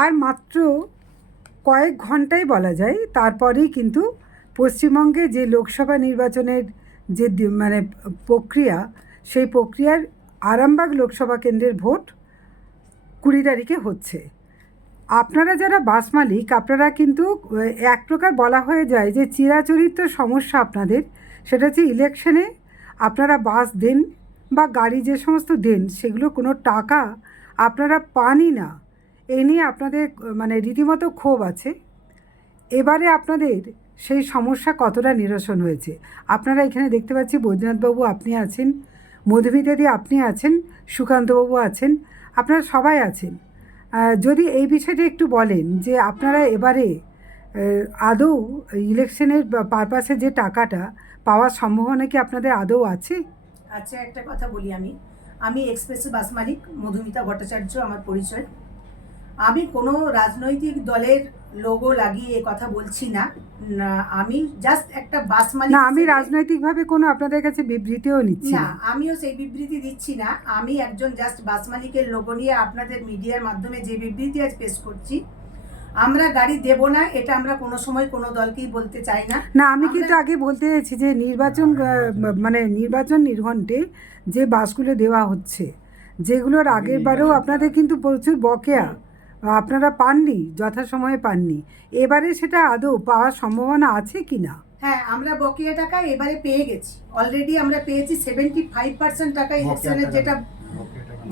আর মাত্র কয়েক ঘন্টাই বলা যায়, তারপরেই কিন্তু পশ্চিমবঙ্গে যে লোকসভা নির্বাচনের যে মানে প্রক্রিয়া, সেই প্রক্রিয়ার আরামবাগ লোকসভা কেন্দ্রের ভোট 20 তারিখে হচ্ছে। আপনারা যারা বাস মালিক, আপনারা কিন্তু এক প্রকার বলা হয়ে যায় যে চিরাচরিত সমস্যা আপনাদের, সেটা হচ্ছে ইলেকশনে আপনারা বাস দেন বা গাড়ি যে সমস্ত দেন, সেগুলো কোনো টাকা আপনারা পানই না। এই নিয়ে আপনাদের মানে রীতিমতো ক্ষোভ আছে। এবারে আপনাদের সেই সমস্যা কতটা নিরসন হয়েছে? আপনারা এখানে দেখতে পাচ্ছি বৈদ্যনাথবাবু আপনি আছেন, মধুমিতাদি আপনি আছেন, সুকান্তবাবু আছেন, আপনারা সবাই আছেন। যদি এই বিষয়টা একটু বলেন যে আপনারা এবারে আদৌ ইলেকশনের পারপাসে যে টাকাটা পাওয়ার সম্ভাবনা কি আপনাদের আদৌ আছে? আচ্ছা, একটা কথা বলি। আমি এক্সপ্রেসের বাস মালিক মধুমিতা ভট্টাচার্য আমার পরিচয়। আমি কোনো রাজনৈতিক দলের লোগো লাগিয়ে কথা বলছি না। আমি জাস্ট একটা বাস মালিক। না, আমি রাজনৈতিকভাবে কোনো আপনাদের কাছে বিবৃতিও নিচ্ছি না, আমিও সেই বিবৃতি দিচ্ছি না। আমি একজন জাস্ট বাস মালিকের লোগো নিয়ে আপনাদের মিডিয়ার মাধ্যমে যে বিবৃতি আজ পেশ করছি, আমরা গাড়ি দেব না, এটা আমরা কোনো সময় কোনো দলকেই বলতে চাই না। না, আমি কিন্তু আগে বলতে চাইছি যে নির্বাচন মানে নির্বাচন নির্ঘণ্টে যে বাসগুলো দেওয়া হচ্ছে, যেগুলোর আগের বারেও আপনাদের কিন্তু প্রচুর বকেয়া আপনারা পাননি, যথাসময়ে পাননি, এবারে সেটা আদৌ পাওয়ার সম্ভাবনা আছে কি না? হ্যাঁ, আমরা বকেয়া টাকা এবারে পেয়ে গেছি। অলরেডি আমরা পেয়েছি 75% টাকা ইলেকশনের,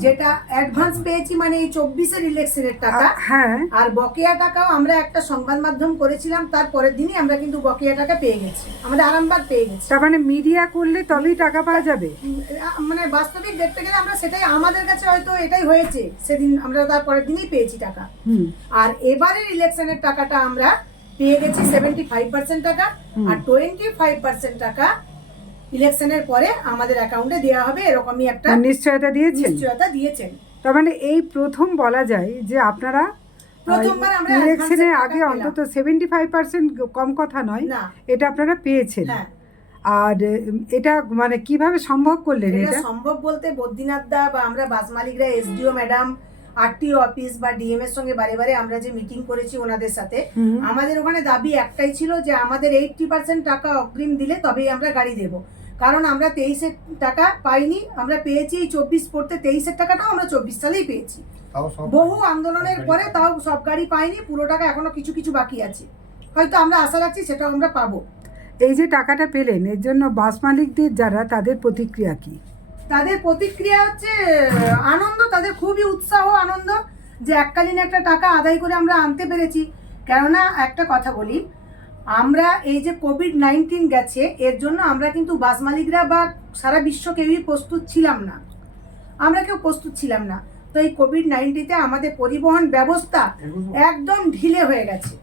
যেটা অ্যাডভান্স পেয়েছি, মানে এই 24-এর ইলেকশনের টাকা। হ্যাঁ, আর বকেয়া টাকাও আমরা একটা সংবাদ মাধ্যম করেছিলাম, তার পরের দিনই আমরা কিন্তু বকেয়া টাকা পেয়ে গেছি, আমাদের আরামবাগ পেয়ে গেছি। তার মানে মিডিয়া করলে তবেই টাকা পাওয়া যাবে? মানে বাস্তবিক দেখতে গেলে আমরা সেটাই, আমাদের কাছে হয়তো এটাই হয়েছে, সেদিন আমরা তার পরের দিনই পেয়েছি টাকা। আর এবারের ইলেকশনের টাকাটা আমরা পেয়ে গেছি 75% টাকা, আর 25% টাকা ইলেকশনের পরে আমাদের অ্যাকাউন্টে দেওয়া হবে, এরকমই একটা নিশ্চয়তা দিয়েছেন। তার মানে এই প্রথম বলা যায় যে আপনারা প্রথমবার আমরা ইলেকশনের আগে অন্তত 75% কম কথা নয়, এটা আপনারা পেয়েছেন। আর এটা মানে কিভাবে সম্ভব করলেন? এটা সম্ভব বলতে বদ্রীনাথ দা বা আমরা বাস মালিকরা, এসডিও ম্যাডাম, আরটিও অফিস বা ডিএম এর সঙ্গে বারে বারে আমরা যে মিটিং করেছি ওনাদের সাথে, আমাদের ওখানে দাবি একটাই ছিল যে আমাদের 80% টাকা অগ্রিম দিলে তবেই আমরা গাড়ি দেব। কারণ আমরা 23-এর টাকা পাইনি, আমরা পেয়েছি 24 পড়তে 23-এর টাকাটাও আমরা 24 সালেই পেয়েছি। বহু আন্দোলনের পরে তাও সব গাড়ি পাইনি, পুরো টাকা এখনো কিছু কিছু বাকি আছে, হয়তো আমরা আশা রাখছি সেটাও আমরা পাবো। এই যে টাকাটা পেলেন, এর জন্য বাস মালিকদের যারা, তাদের প্রতিক্রিয়া কি? তাদের প্রতিক্রিয়া হচ্ছে আনন্দ, তাদের খুবই উৎসাহ, আনন্দ যে এককালীন একটা টাকা আদায় করে আমরা আনতে পেরেছি। কেননা একটা কথা বলি, আমরা এই যে কোভিড-19 গেছে, এর জন্য আমরা কিন্তু বাস মালিকরা বা সারা বিশ্ব কেউই প্রস্তুত ছিলাম না, আমরা কেউ প্রস্তুত ছিলাম না। তো এই কোভিড-19-তে আমাদের পরিবহন ব্যবস্থা একদম ঢিলে হয়ে গেছে,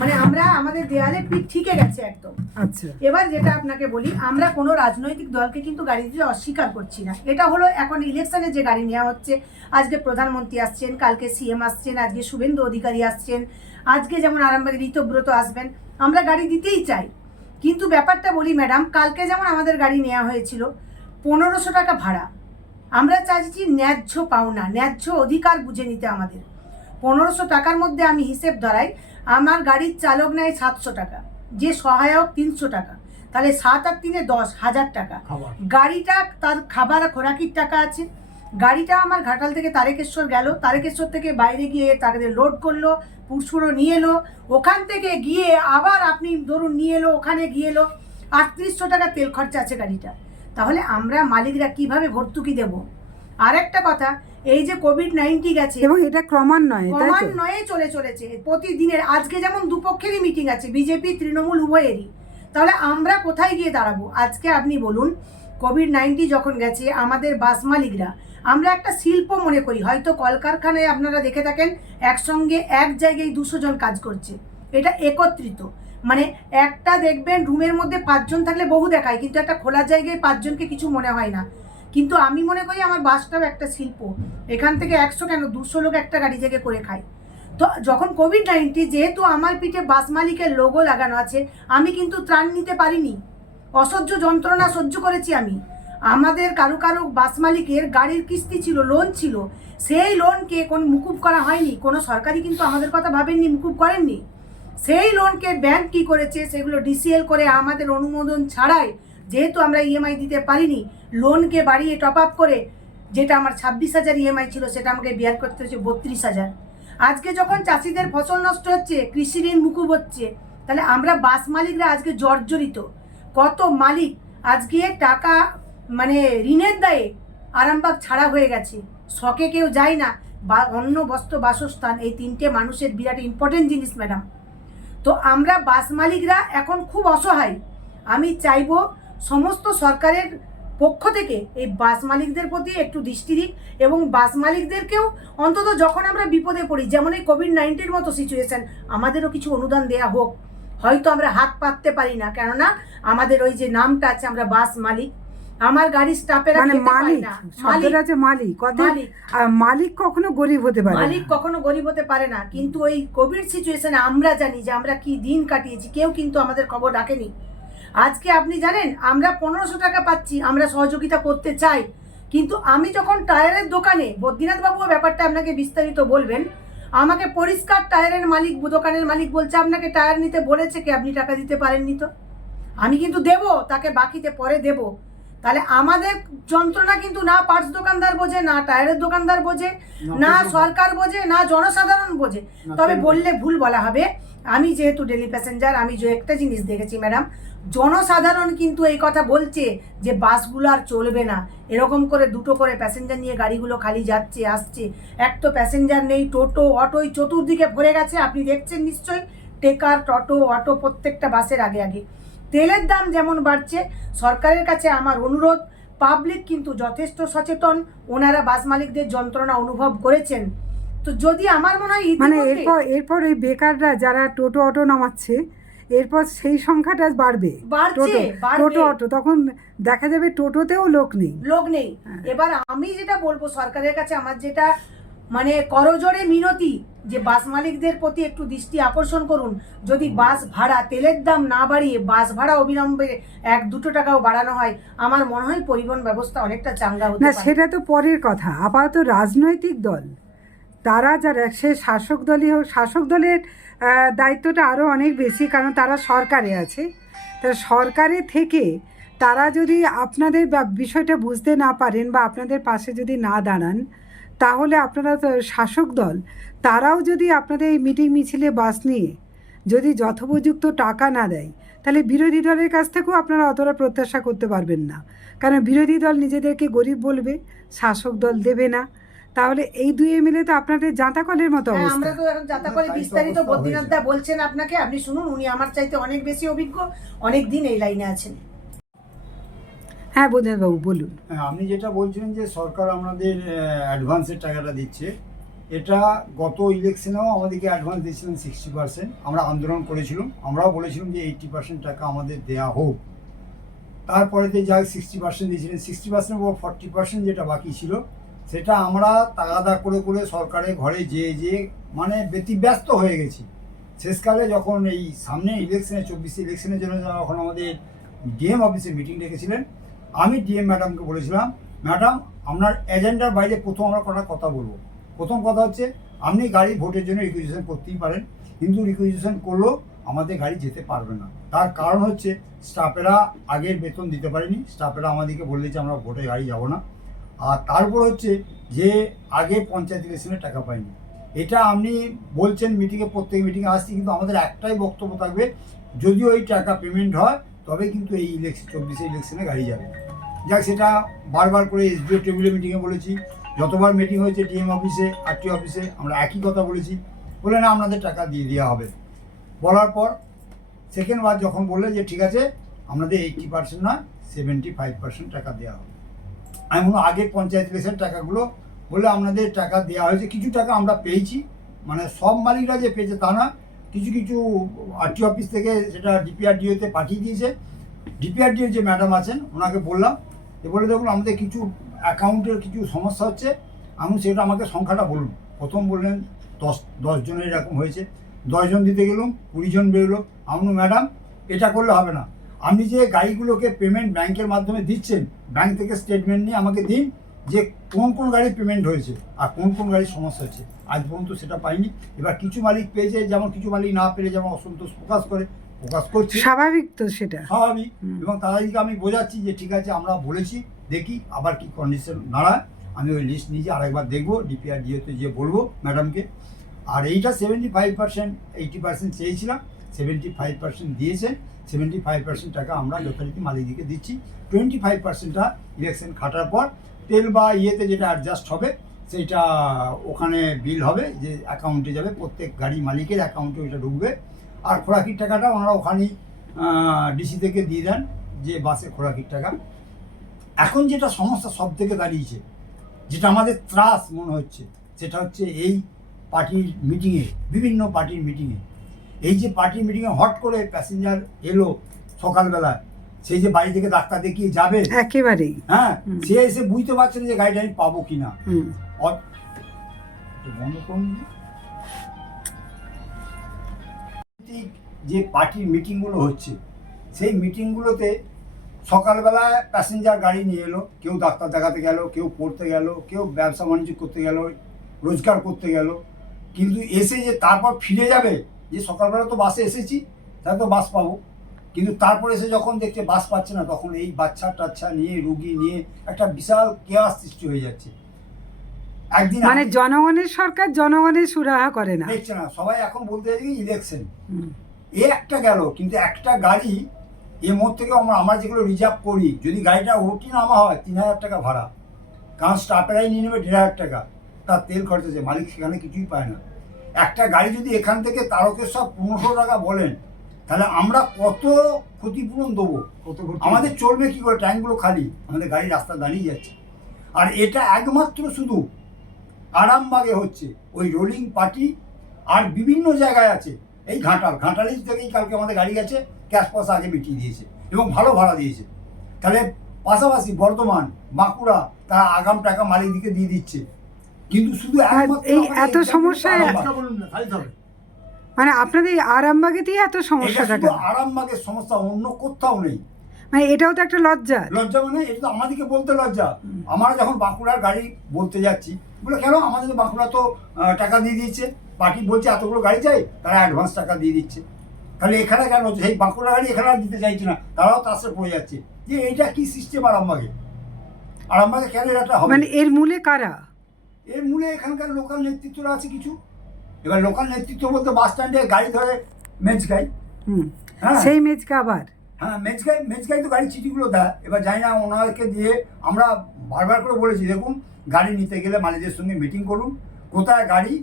মানে আমাদের দেয়ালে পিঠ ঠিকে গেছে একদম। আচ্ছা, এবার যেটা আপনাকে বলি, আমরা কোনো রাজনৈতিক দলকে কিন্তু গাড়ি দিতে অস্বীকার করছি না। এটা হলো এখন ইলেকশনে যে গাড়ি নেওয়া হচ্ছে, আজকে প্রধানমন্ত্রী আসছেন, কালকে সিএম আসছেন, আজকে শুভেন্দু অধিকারী আসছেন, আজকে যেমন আরামবাগে ঋতব্রত আসবেন, আমরা গাড়ি দিতেই চাই। কিন্তু ব্যাপারটা বলি ম্যাডাম, কালকে যেমন আমাদের গাড়ি নেওয়া হয়েছিল 1500 টাকা ভাড়া, আমরা চাইছি ন্যায্য পাওনা, ন্যায্য অধিকার বুঝে নিতে আমাদের। 1500 টাকার মধ্যে আমি হিসেব ধরাই, আমার গাড়ির চালক নেয় 700 টাকা, যে সহায়ক 300 টাকা, তাহলে 7 আর 3 10,000 টাকা। গাড়িটা তার খাবার খোরাকির টাকা আছে। গাড়িটা আমার ঘাটাল থেকে তারকেশ্বর গেল, তারকেশ্বর থেকে বাইরে গিয়ে তাদের লোড করলো, পুরসুরো নিয়ে এলো, ওখান থেকে গিয়ে আবার আপনি ধরুন নিয়ে এলো, ওখানে গিয়ে এলো, 3800 টাকা তেল খরচা আছে গাড়িটা। তাহলে আমরা মালিকরা কিভাবে ভর্তুকি দেব? আর একটা কথা, এই যে কোভিড-19 গেছে এবং এটা ক্রমান্বয়ে চলেছে প্রতিদিনের। আজকে যেমন দুপক্ষেরই মিটিং আছে, বিজেপি তৃণমূল উভয়েরই। তাহলে আমরা কোথায় গিয়ে দাঁড়াবো? আজকে আপনি বলুন, কোভিড-19 যখন গেছে, আমাদের বাস মালিকরা আমরা একটা শিল্প মনে করি, হয়তো কলকারখানায় আপনারা দেখে থাকেন একসঙ্গে এক জায়গায় 200 জন কাজ করছে, এটা একত্রিত। মানে একটা দেখবেন রুমের মধ্যে 5 জন থাকলে বহু দেখায়, কিন্তু একটা খোলা জায়গায় 5 জনকে কিছু মনে হয় না। কিন্তু আমি মনে করি আমার বাসটাও একটা শিল্প, এখান থেকে 100 কেন 200 লোক একটা গাড়ি থেকে করে খায়। তো যখন কোভিড-19, যেহেতু আমার পিঠে বাস মালিকের লোগো লাগানো আছে, আমি কিন্তু ত্রাণ নিতে পারিনি, অসহ্য যন্ত্রণা সহ্য করেছি আমি। আমাদের কারো কারো বাস মালিকের গাড়ির কিস্তি ছিল, লোন ছিল, সেই লোনকে কোনো মুকুব করা হয়নি, কোনো সরকারি কিন্তু আমাদের কথা ভাবেননি, মুকুব করেননি। সেই লোনকে ব্যাংক কি করেছে, সেগুলো ডিসিএল করে আমাদের অনুমোদন ছাড়াই, যেহেতু আমরা ইএমআই দিতে পারিনি, লোনকে বাড়িয়ে টপ আপ করে, যেটা আমার 26,000 ইএমআই ছিল সেটা আমাকে বিয়ার করতে হচ্ছে 32,000। আজকে যখন চাষিদের ফসল নষ্ট হচ্ছে, কৃষি ঋণ মুকুব হচ্ছে, তাহলে আমরা বাস মালিকরা আজকে জর্জরিত। কত মালিক আজকে টাকা মানে ঋণের দায়ে আরামবাগ ছাড়া হয়ে গেছে, শখে কেউ যায় না, বা অন্ন বস্ত্র বাসস্থান এই তিনটে মানুষের বিরাট ইম্পর্টেন্ট জিনিস ম্যাডাম। তো আমরা বাস মালিকরা এখন খুব অসহায়। আমি চাইবো সমস্ত সরকারের পক্ষ থেকে এই বাস মালিকদের প্রতি একটু দৃষ্টি দিক, এবং বাস মালিকদেরকেও অন্তত যখন আমরা বিপদে পড়ি, যেমন এই কোভিড-19 মতো সিচুয়েশন, আমাদেরও কিছু অনুদান দেয়া হোক। হয়তো আমরা হাত পাততে পারি না, কেননা আমাদের ওই যে নামটা আছে, আমরা বাস মালিক। আমার গাড়ির স্টাফেরা মানে খেতে পায় মালিক, না। শব্দটা আছে মালিক, কথা মালিক। মালিক কখনো গরিব হতে পারে না। মালিক কখনো গরিব হতে পারে না, কিন্তু ওই কোভিড সিচুয়েশনে আমরা জানি যে আমরা কি দিন কাটিয়েছি, কেউ কিন্তু আমাদের খবর রাখেনি। আজকে আপনি জানেন আমরা 1500 টাকা পাচ্ছি, আমরা সহযোগিতা করতে চাই, কিন্তু আমি যখন টায়ারের দোকানে, বদ্রীনাথ বাবুও ব্যাপারটা আপনাকে বিস্তারিত বলবেন, আমাকে পরিষ্কার টায়ারের মালিক, দোকানের মালিক বলছে আপনাকে টায়ার নিতে বলেছে কি, আপনি টাকা দিতে পারেননি। তো আমি কিন্তু দেবো, তাকে বাকিতে পরে দেব। তাহলে আমাদের যন্ত্রণা কিন্তু না পার্টস দোকানদার বোঝে, না টায়ারের দোকানদার বোঝে, না সরকার বোঝে, না জনসাধারণ বোঝে। তবে বললে ভুল বলা হবে, আমি যেহেতু ডেলি প্যাসেঞ্জার, আমি যে একটা জিনিস দেখেছি ম্যাডাম, জনসাধারণ কিন্তু এই কথা বলছে যে বাসগুলো আর চলবে না, এরকম করে দুটো করে প্যাসেঞ্জার নিয়ে গাড়িগুলো খালি যাচ্ছে আসছে, এক তো প্যাসেঞ্জার নেই, টোটো অটোই চতুর্দিকে ভরে গেছে, আপনি দেখছেন নিশ্চয়ই, টেকার টোটো অটো প্রত্যেকটা বাসের আগে আগে। তেলের দাম যেমন বাড়ছে, সরকারের কাছে আমার অনুরোধ, পাবলিক কিন্তু যথেষ্ট সচেতন, ওনারা বাস মালিকদের যন্ত্রণা অনুভব করেছেন। তো যদি আমার মনে হয় মানে এরপর এই বেকাররা যারা টোটো অটো নামাচ্ছে, এরপর সেই সংখ্যাটা বাড়বে, টোটো অটো, তখন দেখা যাবে টোটোতেও লোক নেই। এবার আমি যেটা বলবো সরকারের কাছে, আমার যেটা মানে করজোড়ে মিনতি, যে বাস মালিকদের প্রতি একটু দৃষ্টি আকর্ষণ করুন। যদি বাস ভাড়া, তেলের দাম না বাড়িয়ে বাস ভাড়া অবিলম্বে 1-2 টাকাও বাড়ানো হয়, আমার মনে হয় পরিবহন ব্যবস্থা অনেকটা চাঙ্গা হতে না, পারে। সেটা তো পরের কথা। আপাতত রাজনৈতিক দল, তারা যারা, সে শাসক দলই হোক, শাসক দলের দায়িত্বটা আরও অনেক বেশি, কারণ তারা সরকারে আছে। তা সরকারে থেকে তারা যদি আপনাদের বিষয়টা বুঝতে না পারেন বা আপনাদের পাশে যদি না দাঁড়ান, তাহলে আপনারা তো শাসক দল, তারাও যদি আপনাদের এই মিটিং মিছিলে বাস নিয়ে যদি যথোপযুক্ত টাকা না দেয়, তাহলে বিরোধী দলের কাছ থেকেও আপনারা অতটা প্রত্যাশা করতে পারবেন না। কারণ বিরোধী দল নিজেদেরকে গরিব বলবে, শাসক দল দেবে না। তাহলে এই দুয়ে মিলে তো আপনাদের জাঁতাকলের মতো অবস্থা। আমরা তো এখন জাঁতাকলে বিস্তারিত বদ্রীনাথ দা বলছেন আপনাকে, আপনি শুনুন, উনি আমার চাইতে অনেক বেশি অভিজ্ঞ, অনেক দিন এই লাইনে আছেন। হ্যাঁ বদ্রীনাথ বাবু বলুন। হ্যাঁ, আপনি যেটা বলছিলেন যে সরকার আমাদের অ্যাডভান্সের টাকাটা দিচ্ছে, এটা গত ইলেকশনেও আমাদেরকে অ্যাডভান্স দিয়েছিলেন 60%। আমরা আন্দোলন করেছিলাম, আমরাও বলেছিলাম যে 80% টাকা আমাদের দেয়া হোক। তারপরেতে যা 60% দিয়েছিলেন, 60% বা 40% যেটা বাকি ছিল, সেটা আমরা তাগাদা করে করে সরকারের ঘরে যেয়ে মানে ব্যতিব্যস্ত হয়ে গেছি। শেষকালে যখন এই সামনে ইলেকশনে, 24 ইলেকশনের জন্য যখন আমাদের ডিএম অফিসে মিটিং ডেকেছিলেন, আমি ডিএম ম্যাডামকে বলেছিলাম, ম্যাডাম আপনার এজেন্ডার বাইরে প্রথম আমরা কটা কথা বলবো। প্রথম কথা হচ্ছে, আপনি গাড়ি ভোটের জন্য রিকুইজিশন করতেই পারেন, কিন্তু রিকুইজিশন করলেও আমাদের গাড়ি যেতে পারবে না। তার কারণ হচ্ছে স্টাফেরা আগের বেতন দিতে পারেনি, স্টাফেরা আমাদেরকে বললে যে আমরা ভোটে গাড়ি যাব না। আর তারপর হচ্ছে যে আগে পঞ্চায়েত ইলেকশনে টাকা পাইনি। এটা আপনি বলছেন মিটিংয়ে, প্রত্যেক মিটিংয়ে আসছি, কিন্তু আমাদের একটাই বক্তব্য থাকবে, যদি ওই টাকা পেমেন্ট হয় তবে কিন্তু এই 24 ইলেকশনে গাড়ি যাবে। যাক, সেটা বারবার করে এসডিও টেবিলে মিটিংয়ে বলেছি, যতবার মিটিং হয়েছে ডিএম অফিসে, আরটি অফিসে, আমরা একই কথা বলেছি। বলে না, আপনাদের টাকা দিয়ে দেওয়া হবে। বলার পর সেকেন্ড বার যখন বললে যে ঠিক আছে আমাদের 80% নয় 75% টাকা দেওয়া হবে, আমি মনে আগের পঞ্চায়েত ইলেকশন টাকাগুলো বলে আপনাদের টাকা দেওয়া হয়েছে। কিছু টাকা আমরা পেয়েছি, মানে সব মালিকরা যে পেয়েছে তা না, কিছু কিছু আরটি অফিস থেকে সেটা ডিপিআরডিওতে পাঠিয়ে দিয়েছে। ডিপিআরডিও যে ম্যাডাম আছেন ওনাকে বললাম, বলে দেখুন আমাদের কিছু অ্যাকাউন্টের কিছু সমস্যা হচ্ছে, আমি সেটা আমাকে সংখ্যাটা বলুন। প্রথম বললেন 10 জনের এরকম হয়েছে, 10 জন দিতে গেলাম 20 জন বেরোলো। আমি ম্যাডাম এটা করলে হবে না, আপনি যে গাড়িগুলোকে পেমেন্ট ব্যাংকের মাধ্যমে দিচ্ছেন, ব্যাংক থেকে স্টেটমেন্ট নিয়ে আমাকে দিন যে কোন কোন গাড়ির পেমেন্ট হয়েছে আর কোন কোন গাড়ির সমস্যা হচ্ছে। আজ পর্যন্ত সেটা পাইনি। এবার কিছু মালিক পেয়েছে, যেমন কিছু মালিক না পেলে যেমন অসন্তোষ প্রকাশ করছে, স্বাভাবিক তো সেটা। স্বাভাবিক। এবং তাদেরকে আমি বোঝাচ্ছি যে ঠিক আছে, আমরা বলেছি, দেখি আবার কি কন্ডিশন দাঁড়ায়। আমি ওই লিস্ট নিজে আরেকবার দেখবো, ডিপিআরডিওতে যে বলবো ম্যাডামকে। আর এইটা 75%, 80% চেয়েছিলাম, 75% দিয়েছে। 75% টাকা আমরা যথারীতি মালিকদিকে দিচ্ছি। 25%টা ইলেকশন খাটার পর তেল বা ইয়েতে যেটা অ্যাডজাস্ট হবে সেইটা ওখানে বিল হবে, যে অ্যাকাউন্টে যাবে, প্রত্যেক গাড়ি মালিকের অ্যাকাউন্টে ওইটা ঢুকবে। আর খোরাকির টাকাটা ওনারা ওখানেই ডিসি থেকে দিয়ে দেন, যে বাসে খোরাকির টাকা। এখন যেটা সমস্যা সব থেকে দাঁড়িয়েছে, যেটা আমাদের ত্রাস মনে হচ্ছে, সেটা হচ্ছে এই পার্টির মিটিংয়ে, বিভিন্ন পার্টির মিটিংয়ে, এই যে পার্টির মিটিংয়ে হট করে প্যাসেঞ্জার এলো সকালবেলায়, সেই যে বাড়ি থেকে ডাক্তার দেখিয়ে যাবে, একেবারেই। হ্যাঁ, সে এসে বুঝতে পারছে না যে গাড়িটা আমি পাবো কিনা। বন্ধ করুন। যে পার্টির মিটিংগুলো হচ্ছে, সেই মিটিংগুলোতে সকালবেলায় প্যাসেঞ্জার গাড়ি নিয়ে এলো, কেউ ডাক্তার দেখাতে গেল, কেউ পড়তে গেল, কেউ ব্যবসা বাণিজ্য করতে গেল, রোজগার করতে গেল, কিন্তু এসে যে তারপর ফিরে যাবে, যে সকালবেলা তো বাসে এসেছি, তাহলে তো বাস পাবো, কিন্তু তারপর এসে যখন দেখছে বাস পাচ্ছে না, তখন এই বাচ্চা টাচ্চা নিয়ে, রুগী নিয়ে একটা বিশাল কেয়াস সৃষ্টি হয়ে যাচ্ছে। একদিন মানে জনগণের সরকার জনগণের সুরাহা করে না, দেখছে না। সবাই এখন বলতে চাই ইলেকশন, এ একটা গেল, কিন্তু একটা গাড়ি এর মধ্যে থেকে আমরা যেগুলো রিজার্ভ করি, যদি গাড়িটা ওটি নামা হয় 3000 টাকা ভাড়া, কারণ স্টাফেরাই নিয়ে নেবে 1500 টাকা, তার তেল খরচ আছে, মালিক সেখানে কিছুই পায় না। একটা গাড়ি যদি এখান থেকে তারকেশ্বর 1500 টাকা বলেন, তাহলে আমরা কত ক্ষতিপূরণ দেবো? আমাদের চলবে কি করে? ট্যাঙ্কগুলো খালি, আমাদের গাড়ি রাস্তা দাঁড়িয়ে যাচ্ছে। আর এটা একমাত্র শুধু আরামবাগে হচ্ছে, ওই রোলিং পার্টি আর বিভিন্ন জায়গায় আছে। এই ঘাটালি থেকেই কালকে আমাদের গাড়ি গেছে, ক্যাশ পয়সা আগে মিটিয়ে দিয়েছে এবং ভালো ভাড়া দিয়েছে। তাহলে পাশাপাশি বর্ধমান, বাঁকুড়া, তারা আগাম টাকা মালিকদিকে দিয়ে দিচ্ছে, কিন্তু শুধু এই এত সমস্যায় মানে আপনাদের এই আরামবাগেতেই এত সমস্যাটা কেন? আরামবাগের সমস্যা, অন্য কোথাও নেই। মানে এটাও তো একটা লজ্জা। লজ্জা মানে এটা তো আমাদেরকে বলতে লজ্জা। আমরা যখন বাঁকুড়ার গাড়ি বলতে যাচ্ছি, বলে কেন, আমাদের বাঁকুড়া তো টাকা দিয়ে দিচ্ছে, পার্টি বলছে এতগুলো গাড়ি চাই, তারা অ্যাডভান্স টাকা দিয়ে দিচ্ছে, তাহলে এখানে কেন সেই বাঁকুড়া গাড়ি এখানে আর দিতে চাইছে না, তারাও তাসে পড়ে যাচ্ছে। যে এইটা কি সিস্টেম আরামবাগে কেন এটা হবে? মানে এর মূলে কারা? এর মূলে এখানকার লোকাল নেতৃত্বরা আছে কিছু। এবার লোকাল নেতৃত্ব বলতে বাস স্ট্যান্ডে গাড়ি ধরে মেজগাই, হ্যাঁ সেই মেজকা আবার, হ্যাঁ মেজগাই তো গাড়ি চিঠিগুলো দেয়। এবার জানি না, ওনাদেরকে দিয়ে আমরা বারবার করে বলেছি, দেখুন গাড়ি নিতে গেলে মালিকদের সঙ্গে মিটিং করুন, কোথায় গাড়ি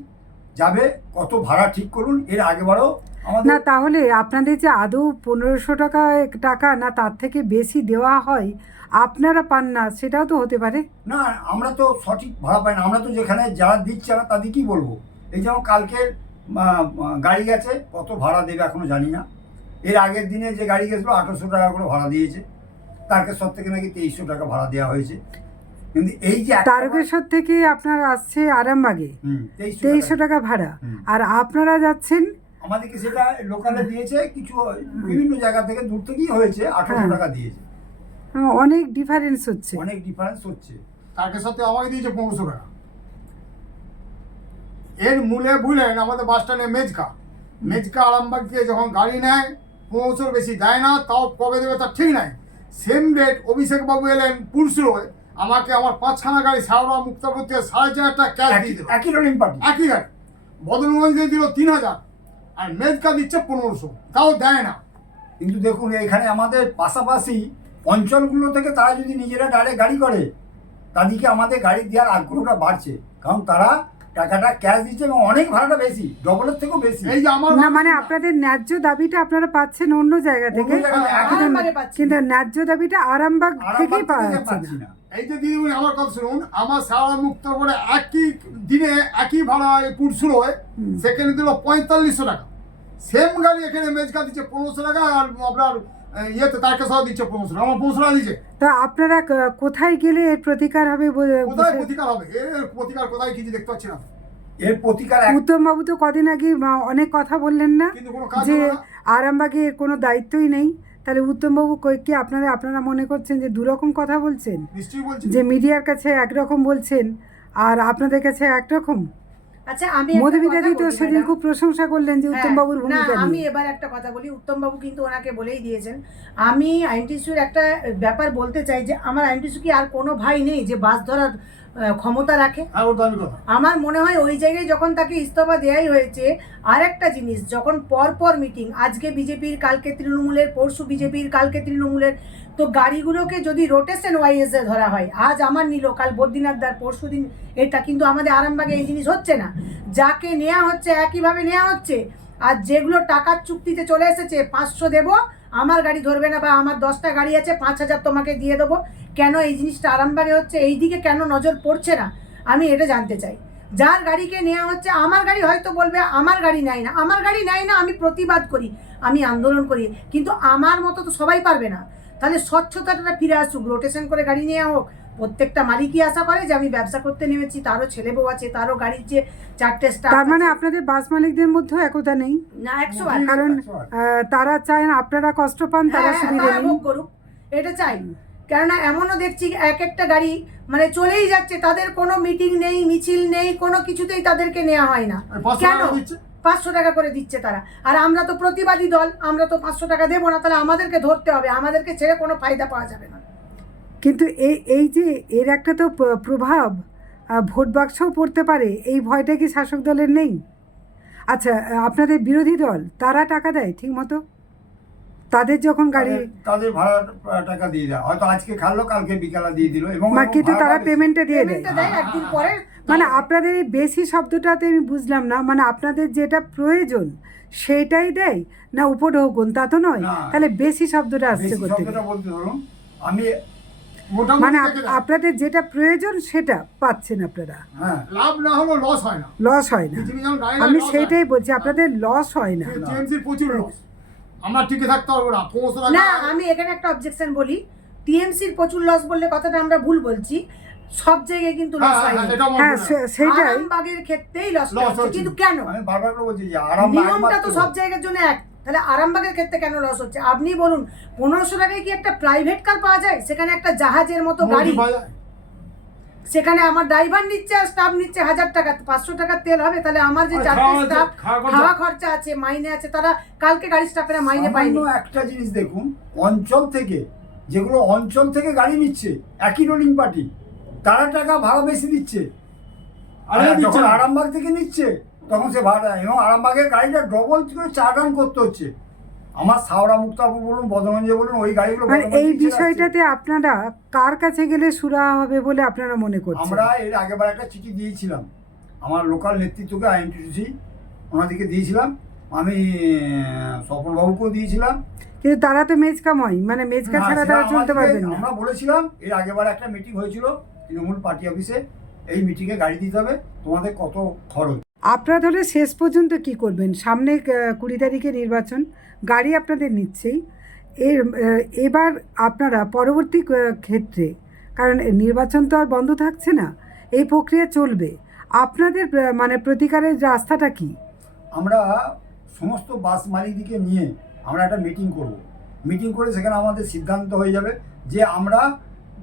যাবে, কত ভাড়া ঠিক করুন। এর আগেবারও আমাদের না তাহলে আপনাদের যে আদৌ 1500 টাকা না তার থেকে বেশি দেওয়া হয়, আপনারা পান না, সেটাও তো হতে পারে না। আমরা তো সঠিক ভাড়া পাই না। আমরা তো যেখানে যারা দিচ্ছে আমরা তাদের কি বলবো? এই যেমন কালকের গাড়ি গেছে, কত ভাড়া দেবে এখনো জানি না। এর আগের দিনে যে গাড়ি গেছিলো 1800 টাকা করে ভাড়া দিয়েছে, তারকেশ্বর থেকে নাকি 2300 টাকা ভাড়া দেওয়া হয়েছে। কিন্তু এই যে তারকেশ্বর থেকে আপনার আসছে আরামবাগে 2300 টাকা ভাড়া, আর আপনারা যাচ্ছেন, আমাদেরকে সেটা লোকালে দিয়েছে, কিছু বিভিন্ন জায়গা থেকে দূর থেকেই হয়েছে, 1800 টাকা দিয়েছে। অনেক ডিফারেন্স হচ্ছে, অনেক ডিফারেন্স হচ্ছে। তারকেশ্বর থেকে আমাকে দিয়েছে 1500 টাকা। এর মূলে বুঝলেন আমাদের বাস স্ট্যান্ডে মেজকা আরামবাগ দিয়ে যখন গাড়ি নেয় 1500 বেশি দেয় না, তাও কবে দেবে তার ঠিক নাই। সেম ডেট অভিষেক বাবু এলেন পুরসুরোয়, আমাকে আমার 5খানা গাড়ি সারবা মুক্তাপুর থেকে 4500 টাকা ক্যাশ দিয়ে দিল, একই রোলিং পার্টি, একই গাড়ি। বদলগঞ্জ দিয়ে দিল 3000, আর মেজকা দিচ্ছে 1500, তাও দেয় না। কিন্তু দেখুন এখানে আমাদের পাশাপাশি অঞ্চলগুলো থেকে তারা যদি নিজেরা ডাইরেক্ট গাড়ি করে, তাদেরকে আমাদের গাড়ি দেওয়ার আগ্রহটা বাড়ছে, কারণ তারা টাকাটা ক্যাশ দিচ্ছে এবং অনেক ভাড়াটা বেশি, ডবলের থেকেও বেশি। এই যে আমার না মানে আপনাদের ন্যায্য দাবিটা আপনারা পাচ্ছেন অন্য জায়গা থেকে, আরামবাগে পাচ্ছি কিন্তু ন্যায্য দাবিটা আরামবাগ থেকেই পাওয়া থেকে যাচ্ছে পাচ্ছি না। না। এই যে দিদিমণি আমার কথা শুনুন, আমার সারা মুক্ত করে একই দিনে একই ভাড়া পুরসুরোয়, সেখানে দিল 4500 টাকা। সেম গাড়ি এখানে মেজকা দিচ্ছে 1500 টাকা, আর আপনার ইয়েতে তারকেশ্বর দিচ্ছে 1500 টাকা। আমার 1500 টাকা দিচ্ছে। তা আপনারা কোথায় গেলে এর প্রতিকার হবে? কোথায় প্রতিকার হবে? এর প্রতিকার কোথায় কিছু দেখতে পাচ্ছি না। এর প্রতিকার উত্তম বাবু তো কদিন আগে অনেক কথা বললেন না কিন্তু কোনো কাজ যে হলো না। আরামবাগের কোনো দায়িত্বই নেই, তাহলে উত্তমবাবু কি আপনারা মনে করছেন যে দুরকম কথা বলছেন, নিশ্চয়ই বলছি। যে মিডিয়ার কাছে একরকম বলছেন আর আপনাদের কাছে একরকম? আচ্ছা আমি একটা মধুমিতাদি কথা তো বলি, সেদিন ম্যাডাম। খুব প্রশংসা করলেন যে হ্যাঁ, উত্তমবাবুর না ভূমিকা আমি নিয়ে। এবার একটা কথা বলি, উত্তমবাবু কিন্তু ওনাকে বলেই দিয়েছেন। আমি আইনটিসুর একটা ব্যাপার বলতে চাই যে আমার আইনটিসু কি আর কোনো ভাই নেই যে বাস ধরার ক্ষমতা রাখে? হ্যাঁ, ওর দামি কথা। আমার মনে হয় ওই জায়গায় যখন তাকে ইস্তফা দেওয়াই হয়েছে, আর একটা জিনিস, যখন পর মিটিং, আজকে বিজেপির, কালকে তৃণমূলের, পরশু বিজেপির, কালকে তৃণমূলের, তো গাড়িগুলোকে যদি রোটেশন ওয়াইজে ধরা হয়, আজ আমার নিল, কাল বদ্রীনাথদার, পরশু দিন এটা, কিন্তু আমাদের আরামবাগে এই জিনিস হচ্ছে না। যাকে নেওয়া হচ্ছে একইভাবে নেওয়া হচ্ছে, আর যেগুলো টাকার চুক্তিতে চলে এসেছে 500 দেবো, আমার গাড়ি ধরবে না, বা আমার 10টা গাড়ি আছে 5000 তোমাকে দিয়ে দেবো, কেন এই জিনিসটা আরামবাগে হচ্ছে? এই দিকে কেন নজর পড়ছে না, আমি এটা জানতে চাই। যার গাড়িকে নেওয়া হচ্ছে, আমার গাড়ি হয়তো বলবে আমার গাড়ি নেয় না, আমার গাড়ি নেয় না, আমি প্রতিবাদ করি, আমি আন্দোলন করি, কিন্তু আমার মতো তো সবাই পারবে না। তাহলে স্বচ্ছতাটা ফিরে আসুক, রোটেশন করে গাড়ি নেওয়া হোক। প্রত্যেকটা মালিকই আশা করে যে আমি ব্যবসা করতে নেমেছি, তারও ছেলে বউ আছে, তারও গাড়ির যে 4টে স্টাফ। তার মানে আপনাদের বাস মালিকদের মধ্যেও একতা নেই? না, 100 কারণ তারা চায় না আপনারা কষ্ট পান, তারা সুবিধা হ্যাঁ, নেই। ভোগ করুক, এটা চাই। কেননা এমনও দেখছি এক একটা গাড়ি মানে চলেই যাচ্ছে, তাদের কোনো মিটিং নেই, মিছিল নেই, কোনো কিছুতেই তাদেরকে নেওয়া হয় না। আর 500 কেন? টাকা দিচ্ছে। 500 টাকা করে দিচ্ছে তারা, আর আমরা তো প্রতিবাদী দল, আমরা তো 500 টাকা দেবো না, তাহলে আমাদেরকে ধরতে হবে, আমাদেরকে ছেড়ে কোনো ফায়দা পাওয়া যাবে না। কিন্তু এই যে এর একটা তো প্রভাব ভোট বাক্সও পড়তে পারে, এই ভয়টা কি শাসক দলের নেই? আচ্ছা, আপনাদের বিরোধী দল তারা টাকা দেয় ঠিক মতো? তাদের যখন গাড়ি তাদের ভাড়া টাকা দিয়ে দেয়, হয়তো আজকে খাললো কালকে বিকালে দিয়ে দিল, এবং কিন্তু তারা ভাড়াটা পেমেন্টটা দিয়ে দেয়। পেমেন্টটা দেয় একদিন পরে। মানে আপনাদের এই বেশি শব্দটাতে আমি বুঝলাম না, মানে আপনাদের যেটা প্রয়োজন সেটাই দেয় না উপঢৌকন? তা তো নয়। না। তাহলে বেশি শব্দটা আসছে বেশি করতে শব্দটা বলতে ধরুন আমি মোটামুটি মানে দেখে দেয়। আপনাদের যেটা প্রয়োজন সেটা পাচ্ছেন আপনারা, হ্যাঁ লাভ না হলেও লস হয় না। লস হয় না। পৃথিবী যেমন গাড়ি আমি loss হয় সেইটাই বলছি, আপনাদের লস হয় না। টিএমসির প্রচুর লস, আমরা টিকে থাকতে পারবো না। 500 টাকা না, আমি এখানে একটা অবজেকশন বলি, টিএমসির প্রচুর লস বললে কথাটা আমরা ভুল বলছি, সব জায়গায় কিন্তু লস হ্যাঁ, হয়নি। এটা আমার হ্যাঁ মনে হয়। সেইটাই। আরামবাগের ক্ষেত্রেই লস Loss হচ্ছে, হচ্ছে। কিন্তু কেন? আমি বারবার করে বলছি যে আরামবাগ নিয়মটা তো একমাত্র- সব জায়গার জন্য এক, তাহলে আরামবাগের ক্ষেত্রে কেন লস হচ্ছে? আপনি বলুন, 1500 টাকায় কি একটা প্রাইভেট কার পাওয়া যায়? সেখানে একটা জাহাজের মতো গাড়ি, মোদি ভাই- সেখানে আমার ড্রাইভার নিচ্ছে আর স্টাফ নিচ্ছে 1000 টাকা, 500 টাকার তেল হবে, তাহলে আমার যে আর 4টে খাওয়া স্টাফ, খরচা, খাওয়া খরচা। খাওয়া খরচা আছে, মাইনে আছে, তারা কালকে গাড়ি স্টাফেরা মাইনে পায়নি। সামান্য একটা জিনিস দেখুন, অঞ্চল থেকে যেগুলো অঞ্চল থেকে গাড়ি নিচ্ছে একই রোলিং পার্টি, তারা টাকা ভাড়া বেশি দিচ্ছে। আর আরে দিচ্ছে যখন না। আরামবাগ থেকে নিচ্ছে তখন সে ভাড়া, এবং আরামবাগের গাড়িটা ডবল করে 4 রান করতে হচ্ছে। আমার সাওড়া মুক্তাপুর বলুন, বদগঞ্জে বলুন, ওই গাড়িগুলো মানে বদগঞ্জে এই ছেড়ে আসছে। বিষয়টাতে আপনারা কার কাছে গেলে সুরাহা হবে বলে আপনারা মনে করছেন? আমরা এর আগেবার একটা চিঠি দিয়েছিলাম আমার লোকাল নেতৃত্বকে, আইএনটিসি ওনাদেরকে দিয়েছিলাম, আমি স্বপনবাবুকেও দিয়েছিলাম। কিন্তু তারা তো মেজকাময়, মানে মেজকা না, ছাড়া সেটা তারা চলতে আমাদেরকে- পারবেন না। আমরা বলেছিলাম এর আগেবার একটা মিটিং হয়েছিল তৃণমূল পার্টি অফিসে, এই মিটিংয়ে গাড়ি দিতে হবে, তোমাদের কত খরচ। আপনারা তাহলে শেষ পর্যন্ত কি করবেন? সামনে 20 তারিখে নির্বাচন, গাড়ি আপনাদের নিচ্ছেই, এবার আপনারা পরবর্তী ক্ষেত্রে, কারণ নির্বাচন তো আর বন্ধ থাকছে না, এই প্রক্রিয়া চলবে, আপনাদের মানে প্রতিকারের রাস্তাটা কি? আমরা সমস্ত বাস মালিকদিকে নিয়ে আমরা একটা মিটিং করব। মিটিং করে সেখানে আমাদের সিদ্ধান্ত হয়ে যাবে যে আমরা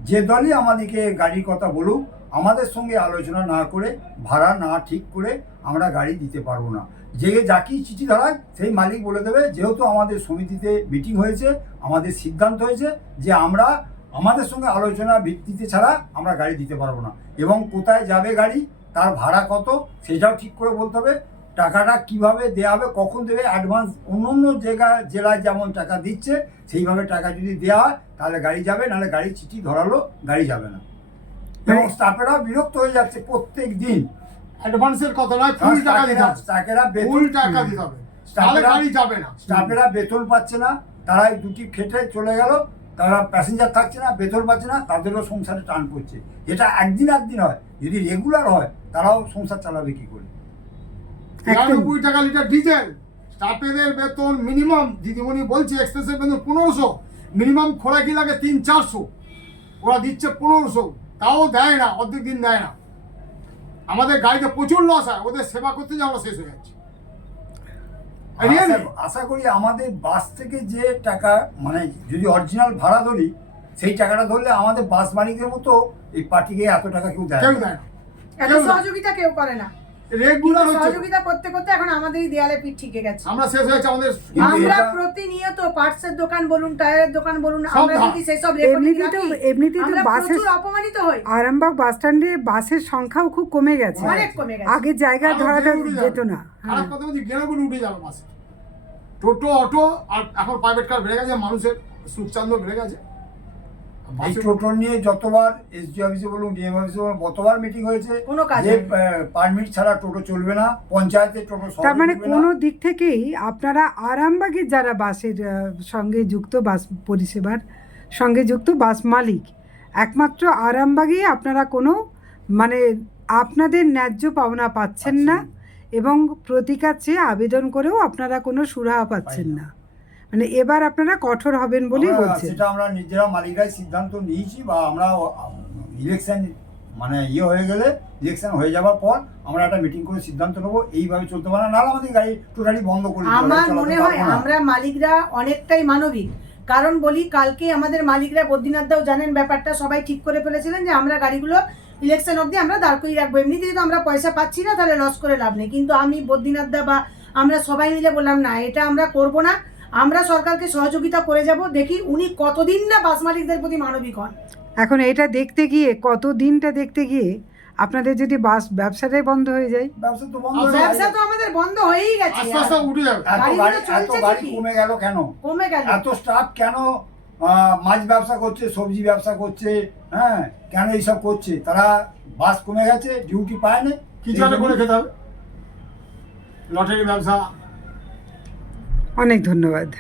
যে দলই আমাদেরকে গাড়ির কথা বলুক, আমাদের সঙ্গে আলোচনা না করে, ভাড়া না ঠিক করে আমরা গাড়ি দিতে পারবো না। যে যাকেই চিঠি ধরায় সেই মালিক বলে দেবে, যেহেতু আমাদের সমিতিতে মিটিং হয়েছে, আমাদের সিদ্ধান্ত হয়েছে যে আমরা আমাদের সঙ্গে আলোচনা ভিত্তিতে ছাড়া আমরা গাড়ি দিতে পারবো না, এবং কোথায় যাবে গাড়ি, তার ভাড়া কত সেটাও ঠিক করে বলতে হবে, টাকাটা কিভাবে দেওয়া হবে, কখন দেবে, অ্যাডভান্স অন্য অন্য জেলায় যেমন টাকা দিচ্ছে সেইভাবে টাকা যদি দেওয়া হয় তাহলে গাড়ি যাবে, নাহলে গাড়ি চিঠি ধরালো গাড়ি যাবে না। এবং স্টাফেরাও বিরক্ত হয়ে যাচ্ছে প্রত্যেক দিন। অ্যাডভান্সের কথা নয়, ফুল টাকা দিতে হবে। স্টাফেরা ফুল টাকা দিতে হবে, তাহলে গাড়ি যাবে না। স্টাফেরা বেতন পাচ্ছে না, তারা এই দুটি খেটে চলে গেল, তারা প্যাসেঞ্জার থাকছে না, বেতন পাচ্ছে না, তাদেরও সংসারে টান পড়ছে। এটা একদিন হয়, যদি রেগুলার হয় তারাও সংসার চালাবে কি করে? 93 টাকা লিটার ডিজেল, স্টাফেদের বেতন মিনিমাম, দিদিমণি বলছে এক্সপ্রেসের বেতন 1500, মিনিমাম খোরাকি লাগে 300-400, ওরা দিচ্ছে 1500, তাও দেয় না, অর্ধেক দিন দেয় না। আমাদের গাড়িতে প্রচুর লস হয়, ওদের সেবা করতে যে আমরা শেষ হয়ে যাচ্ছি। Really? আশা করি আমাদের বাস থেকে যে টাকা মানে যদি অরিজিনাল ভাড়া ধরি সেই টাকাটা ধরলে আমাদের বাস মালিকের মতো এই পার্টিকে এত টাকা কেউ দেয় কেউ না। দেয় না, এত কেউ দেয় না। সহযোগিতা কেউ করে না। রেগুলার হচ্ছে। সহযোগিতা করতে করতে এখন আমাদেরই দেয়ালে পিঠ ঠিকে গেছে। আমরা শেষ হয়েছে আমাদের কিন্তু আমরা এটা- প্রতিনিয়ত পার্টসের দোকান বলুন, টায়ারের দোকান বলুন, সব আমরা ধার। যদি সেসব রেকর্ডিং এমনিতেই তো আমরা বাসের প্রচুর অপমানিত হই, আরামবাগ বাস স্ট্যান্ডে বাসের সংখ্যাও খুব কমে গেছে। অনেক কমে গেছে। আগে জায়গা আরো ধরাটা গেড়ে উঠে যাবে। যেত না। খারাপ হ্যাঁ। কথা বলছি, গেড়ে উঠে যাবে বাসে। টোটো, অটো আর এখন প্রাইভেট কার বেড়ে গেছে, মানুষের সুখচান্দ বেড়ে গেছে। এই বাসে- টোটো নিয়ে যতবার এসডি অফিসে বলুন ডিএম অফিসে বলুন কতবার মিটিং হয়েছে কোনো কাজ যে হয়নি। পারমিট ছাড়া টোটো চলবে না, পঞ্চায়েতে টোটো শহরে তার মানে ঢুকবে না। কোনো দিক থেকেই আপনারা আরামবাগের যারা বাসের সঙ্গে যুক্ত, বাস পরিষেবার সঙ্গে যুক্ত বাস মালিক, একমাত্র আরামবাগেই আপনারা কোনো মানে আপনাদের ন্যায্য পাওনা পাচ্ছেন না, এবং প্রতিকার চেয়ে আবেদন করেও আপনারা কোনো সুরাহা পাচ্ছেন না। মানে এবার আপনারা কঠোর হবেন বলেই আমরা বলছেন। সেটা আমরা নিজেরা মালিকরাই সিদ্ধান্ত নিয়েছি, বা আমরা ইলেকশন মানে হয়ে গেলে ইলেকশন হয়ে যাওয়ার পর আমরা একটা মিটিং করে সিদ্ধান্ত নেবো এইভাবে চলতে পারে না, নাহলে আমাদের গাড়ি টোটালি বন্ধ করে দিতে হবে, আমার চালাতে মনে হয় পারবো না। আমরা মালিকরা অনেকটাই মানবিক। কারণ বলি, কালকে আমাদের মালিকরা, বদ্রীনাথ দাও জানেন ব্যাপারটা, সবাই ঠিক করে ফেলেছিলেন যে আমরা গাড়িগুলো ইলেকশন অবধি আমরা দাঁড় করিয়ে রাখবো, এমনিতেই তো আমরা পয়সা পাচ্ছি না, তাহলে লস করে লাভ নেই। কিন্তু আমি, বদ্রীনাথ দা বা আমরা সবাই মিলে বললাম না, এটা আমরা করব না, আমরা সরকারকে সহযোগিতা করে যাব, দেখি উনি কতদিন না বাস মালিকদের প্রতি মানবিক হন। এখন এটা দেখতে গিয়ে, কত দিনটা দেখতে গিয়ে আপনাদের যদি বাস ব্যবসাটাই বন্ধ হয়ে যায়, ব্যবসা তো বন্ধ আর হয়ে ব্যবসা যাবে। তো আমাদের বন্ধ হয়েই গেছে, আস্তে আস্তে উঠে যাবে। এত গাড়িগুলো গাড়ি চলছে ঠিকই। কমে গেল কেন? কমে গেল। এত স্টাফ কেন মাছ ব্যবসা করছে, সবজি ব্যবসা করছে, হ্যাঁ কেন এইসব করছে? তারা বাস কমে গেছে, ডিউটি পায় না, কিছু একটা করে খেতে হবে। লটারি ব্যবসা। অনেক ধন্যবাদ।